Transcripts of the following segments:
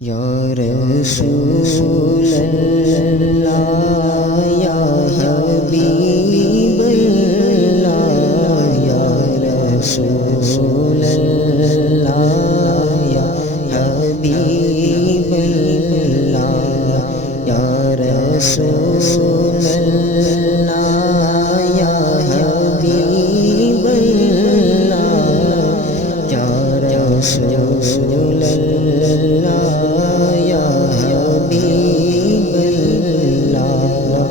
یا رسول اللہ یا حبیب اللہ یا رسول اللہ یا حبیب اللہ یا رسول اللہ یا حبیب اللہ یا رسول اللہ یا حبیب اللہ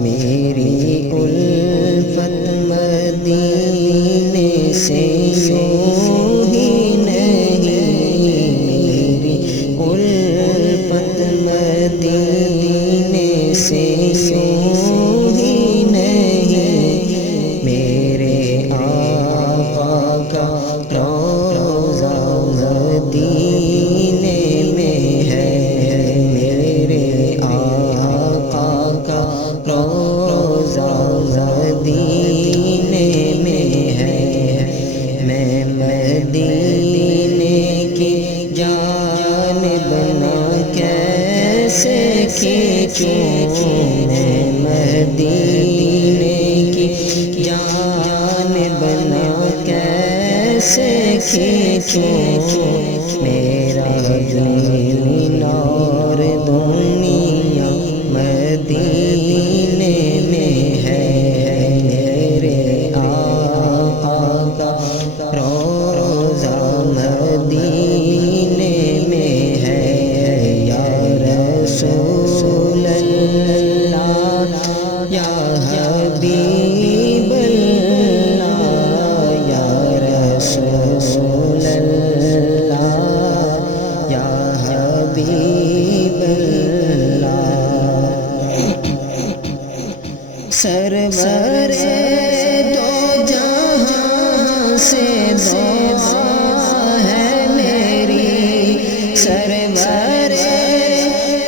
میری الفت مدینے سے یوں ہی نہیں، میری الفت مدینے سے یوں ہی نہیں، میرے آقا کا روضہ مدینے میں ہے، میرے آقا کا روضہ مدینے میں ہے، میں مدینے کی جانب نہ کیسے کھینچوں، میں مدینے کی جانب نہ کیسے کھینچوں، میرا دین اور دنیا مدینے میں ہے، میرے آقا کا روضہ مدینے میں ہے، یا رسول اللہ یا حبیب اللہ یا رسول اللہ یا حبیب اللہ سرور دو جہاں سے دعا ہے میری، سرور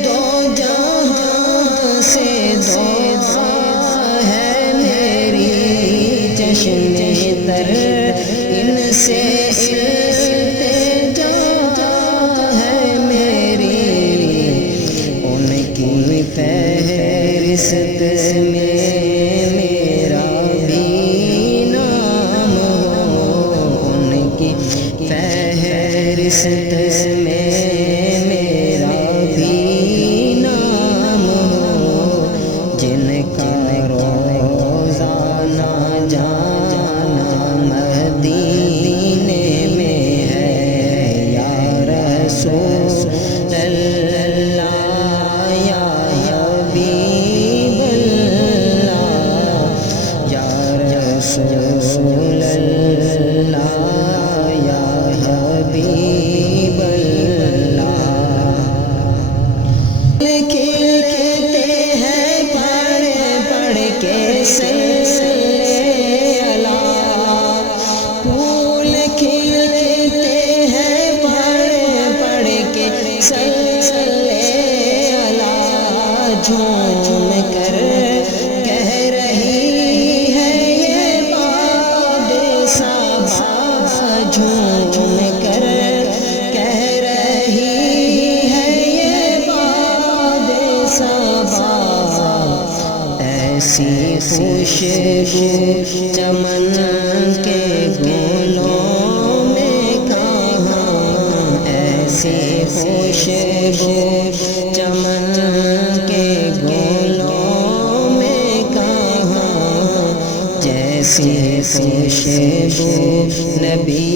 دو جہاں سے دعا ہے میری، چشم تر ان سے التجا ہے میری، ان کی فہرست میں میرا بھی نام ہو، ان کی فہرست میں میرا بھی نام ہو، جن کا روضہ نہ جانا مدینے میں ہے، یا رسول اللہ یا حبیب اللہ یا رسول اللہ یا حبیب اللہ کھلتے ہیں پڑھ پڑھ کے پھول کھلتے ہیں پڑھ پڑھ کے جھوم کر کہہ رہی ہے یہ باد صبا، جھوم کر کہہ رہی ہے یہ باد صبا، ایسی خوشبو چمن کے گلوں میں کہاں، ایسی خوشبو چمن کے گلوں میں کہاں، جیسی خوشبو نبی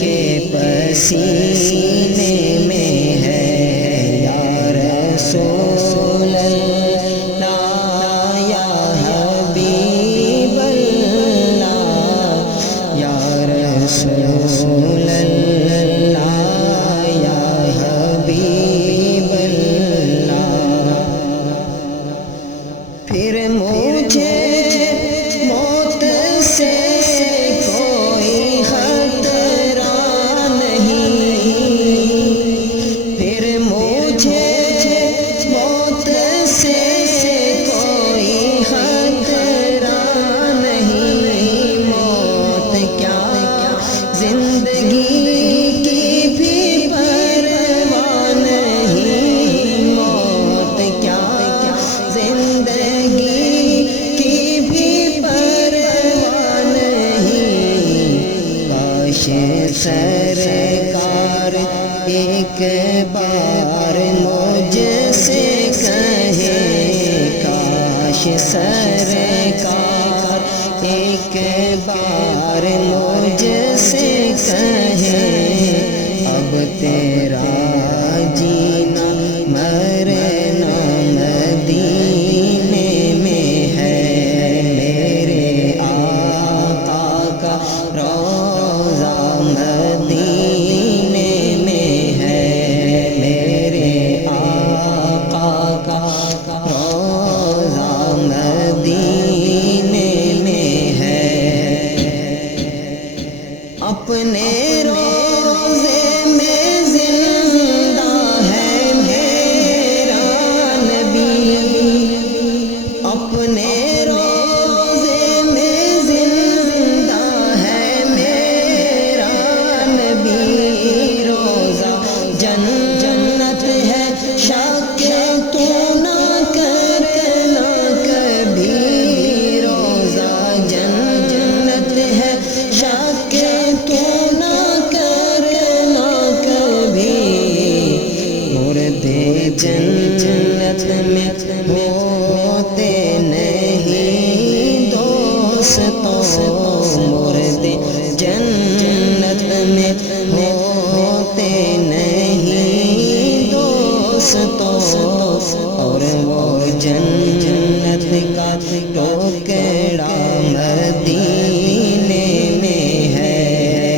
کے پسینے میں ہے، یا رسول اللہ یا حبیب اللہ یا رسول اللہ یا حبیب اللہ پھر مجھے موت سے کوئی خطرہ نہیں، ایک بار مجھ سے کہیں کاش سرکار، ایک بار مجھ سے کہیں اب تیرا جینا مرنا مدینے میں ہے، میرے آقا کا روضہ مدینے میں ہے، میرے آقا کا روضہ مدینے میں ہے۔ اپنے روضے میں زندہ ہے میرا نبی، اپنے روضے میں زندہ ہے میرا نبی، روضہ جنت ہے شک تو نہ کرنا کبھی، روضہ جنت ہے شک تو نہ کرنا کبھی، مردے جنت میں ہوتے نہیں دوستوں، مردے جنت میں ہوتے نہیں دوستوں، اور وہ جنت کا ٹکڑا مدینے میں ہے،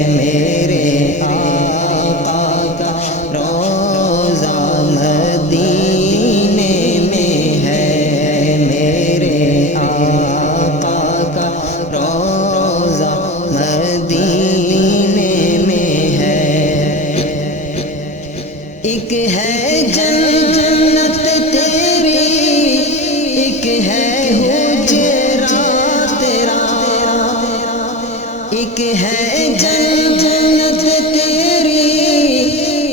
میرے آقا کا روضہ مدینے میں ہے، میرے آقا کا روضہ مدینے میں ہے۔ ایک ہے جنت تیری، ایک ہے حجرا تیرا، ایک ہے جنت تیری،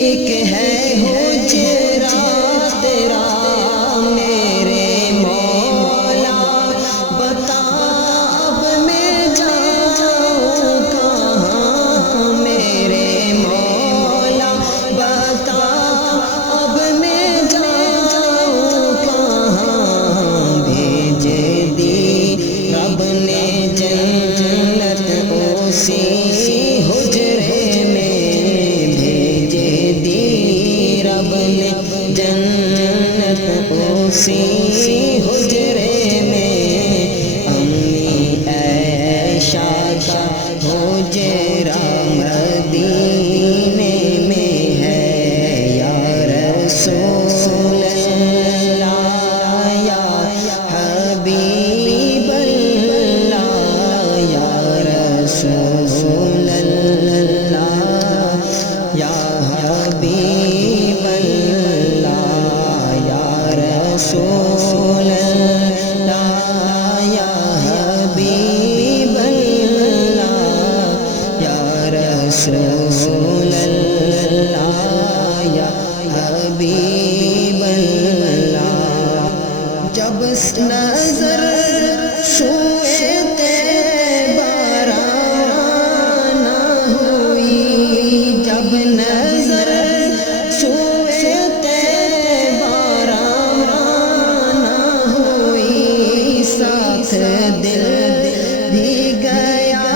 ایک ہے حجرا تیرا، میرے مولا بتا اب میں جاؤں کہاں، میرے مولا بتا اب میں جاؤں کہاں، بھیج دی رب نے جنت اسی حجرے میں، بھیج دی رب نے جنت اسی حجرے میں، امی عائشہ کا حجرہ مدینے میں ہے، یا رسول اللہ یا حبیب اللہ، یا رسول اللہ یا حبیب اللہ، یا رسول اللہ یا حبیب اللہ، یا رسول اللہ یا حبیب اللہ۔ جب نظر سوئے طیبہ روانہ ہوئی، جب نظر سوئے طیبہ روانہ ہوئی، ساتھ دل بھی گیا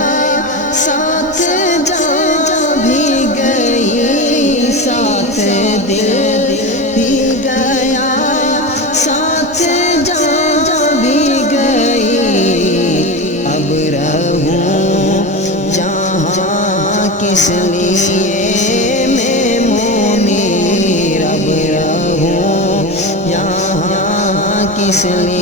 ساتھ جان بھی گئی، ساتھ دل بھی گیا ساتھ جان بھی گئی، اب رہوں جہاں کس لیے میں منیر، اب رہوں یہاں کس لیے